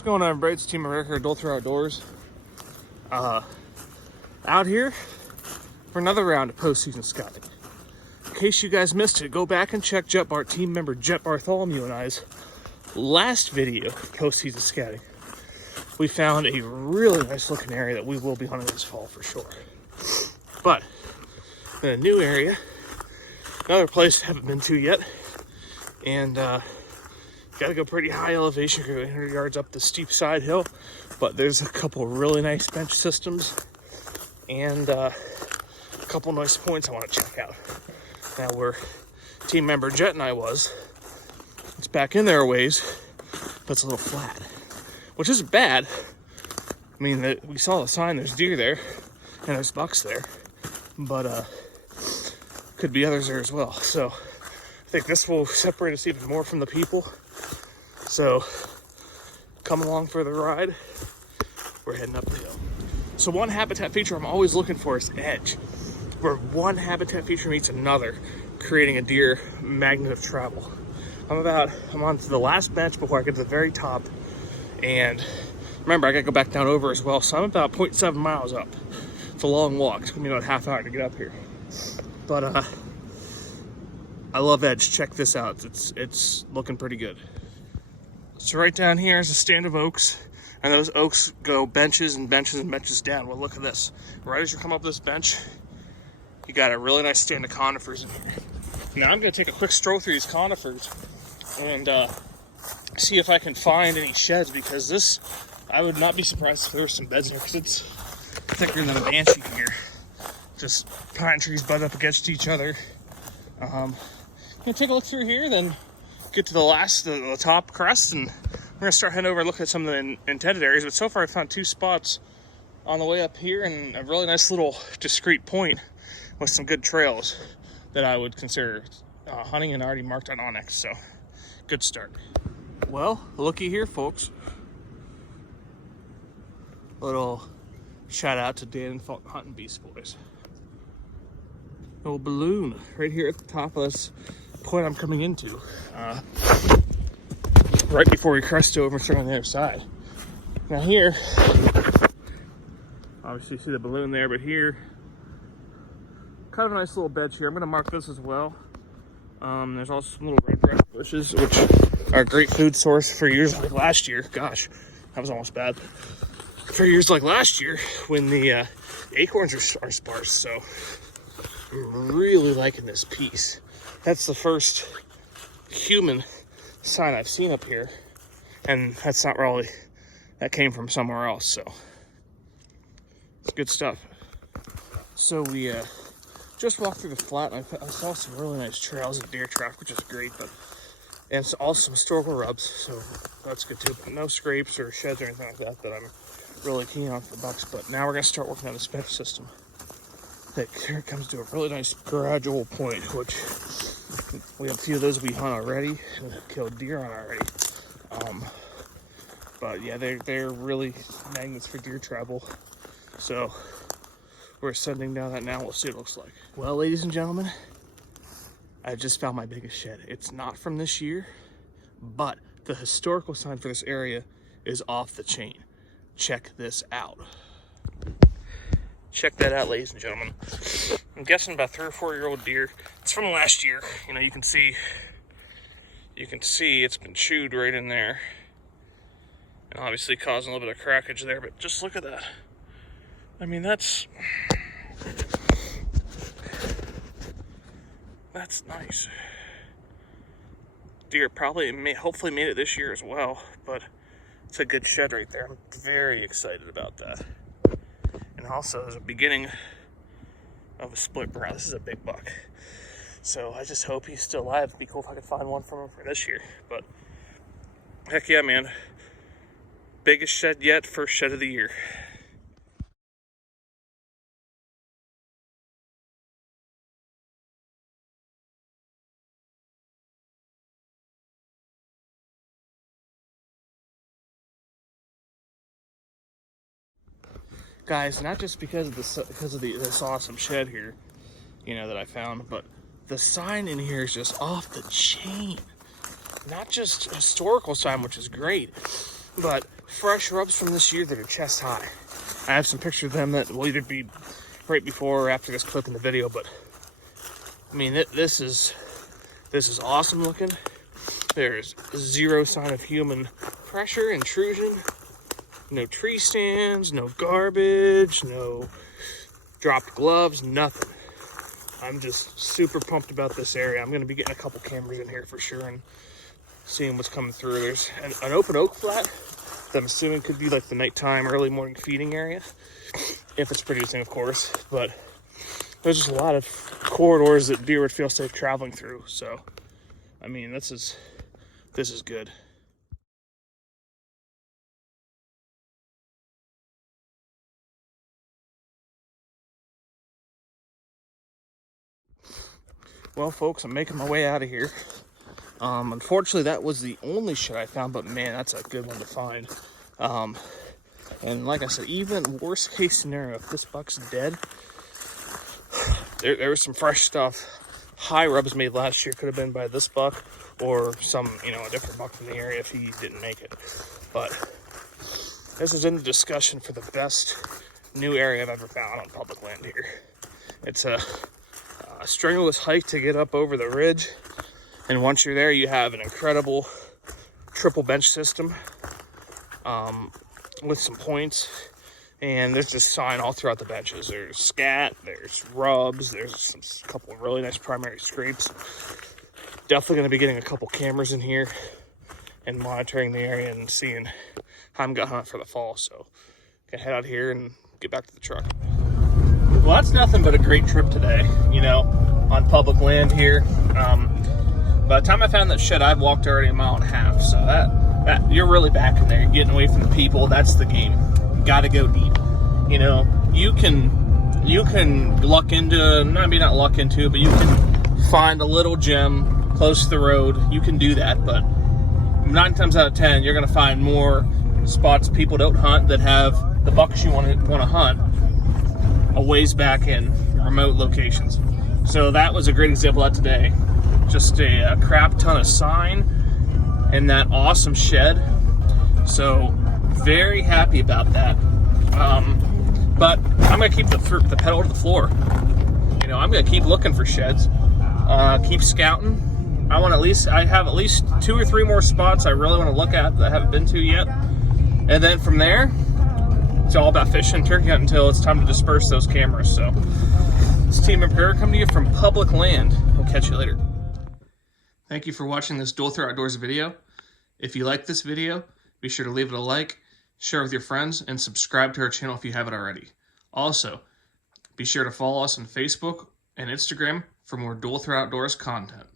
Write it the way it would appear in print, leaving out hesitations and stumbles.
What's going on, everybody? It's Team America Adultery Outdoors. Out here for another round of postseason scouting. In case you guys missed it, go back and check team member Jet Bartholomew and I's last video of postseason scouting. We found a really nice looking area that we will be hunting this fall for sure. But in a new area, another place I haven't been to yet, and got to go pretty high elevation, 800 yards up the steep side hill, but there's a couple really nice bench systems and a couple nice points I want to check out. Now, where team member Jet and I was, it's back in there a ways, but it's a little flat, which isn't bad. I mean, we saw the sign, there's deer there and there's bucks there, but could be others there as well. So I think this will separate us even more from the people. So come along for the ride. We're heading up the hill. So one habitat feature I'm always looking for is edge, where one habitat feature meets another, creating a deer magnet of travel. I'm on to the last bench before I get to the very top, and remember, I gotta go back down over as well, so I'm about 0.7 miles up. It's a long walk. It's gonna be about a half hour to get up here, but I love edge. Check this out. It's looking pretty good. So right down here is a stand of oaks, and those oaks go benches and benches and benches down. Well, look at this. Right as you come up this bench, you got a really nice stand of conifers in here. Now I'm gonna take a quick stroll through these conifers and see if I can find any sheds, because this, I would not be surprised if there were some beds in here, because it's thicker than a banshee here. Just pine trees butt up against each other. I'm gonna take a look through here, then get to the top crest, and we're gonna start heading over and look at some of the intended areas. But so far I found 2 spots on the way up here and a really nice little discreet point with some good trails that I would consider hunting, and already marked on Onyx, so good start. Well, looky here, folks. Little shout out to Dan and Fulton Hunting Beast Boys. Little balloon right here at the top of this point I'm coming into, right before we crest over and start on the other side. Now here, obviously you see the balloon there, but here, kind of a nice little bed here. I'm going to mark this as well. There's also some little red grass bushes, which are a great food source for years like last year. Gosh, that was almost bad. For years like last year, when the acorns are sparse. So I'm really liking this piece. That's the first human sign I've seen up here, and that's not really, that came from somewhere else, so it's good stuff. So we just walked through the flat, and I saw some really nice trails of deer track, which is great, and also some historical rubs, so that's good too. But no scrapes or sheds or anything like that I'm really keen on for the bucks. But now we're gonna start working on this bench system. Here it comes to a really nice gradual point, which we have a few of those we hunt already and have killed deer on already. But yeah, they're really magnets for deer travel. So we're ascending down that now. We'll see what it looks like. Well, ladies and gentlemen, I just found my biggest shed. It's not from this year, but the historical sign for this area is off the chain. Check this out. Check that out, ladies and gentlemen. I'm guessing about 3 or 4 year old deer. It's from last year. You know, you can see it's been chewed right in there, and obviously causing a little bit of crackage there. But just look at that. I mean, that's nice. Deer hopefully made it this year as well, but it's a good shed right there. I'm very excited about that. And also, there's a beginning of a split brow. This is a big buck, so I just hope he's still alive. It'd be cool if I could find one from him for this year. But heck yeah, man. Biggest shed yet, first shed of the year. Guys, not just because of this awesome shed here, you know, that I found, but the sign in here is just off the chain. Not just historical sign, which is great, But fresh rubs from this year that are chest high. I have some pictures of them that will either be right before or after this clip in the video, but I mean, this is awesome looking. There's zero sign of human pressure, intrusion, no tree stands, no garbage, no dropped gloves, nothing. I'm just super pumped about this area. I'm going to be getting a couple cameras in here for sure and seeing what's coming through. There's an open oak flat that I'm assuming could be like the nighttime, early morning feeding area, if it's producing, of course. But there's just a lot of corridors that deer would feel safe traveling through. So, I mean, this is good. Well, folks, I'm making my way out of here. Unfortunately, that was the only shit I found, but man, that's a good one to find. And like I said, even worst case scenario, if this buck's dead, there was some fresh stuff. High rubs made last year could have been by this buck or some, a different buck from the area if he didn't make it. But this is in the discussion for the best new area I've ever found on public land here. It's a strenuous hike to get up over the ridge, and once you're there, you have an incredible triple bench system with some points, and there's just sign all throughout the benches. There's scat, there's rubs, there's a couple of really nice primary scrapes. Definitely going to be getting a couple cameras in here and monitoring the area and seeing how I'm gonna hunt for the fall. So gonna head out here and get back to the truck. Well, that's nothing but a great trip today, on public land here. By the time I found that shed, I've walked already a mile and a half. So that you're really back in there. You're getting away from the people. That's the game. You gotta go deep. You can luck into, not luck into, but you can find a little gem close to the road. You can do that, but 9 times out of 10, you're gonna find more spots people don't hunt that have the bucks you want to hunt a ways back in remote locations. So that was a great example of that today. Just a crap ton of sign in that awesome shed. So very happy about that. But I'm gonna keep the pedal to the floor. I'm gonna keep looking for sheds, keep scouting. I have at least 2 or 3 more spots I really want to look at that I haven't been to yet. And then from there, it's all about fishing and turkey hunting until it's time to disperse those cameras. So this is Team Imperator coming to you from public land. We'll catch you later. Thank you for watching this Duel Through Outdoors video. If you like this video, be sure to leave it a like, share with your friends, and subscribe to our channel if you haven't already. Also, be sure to follow us on Facebook and Instagram for more Duel Through Outdoors content.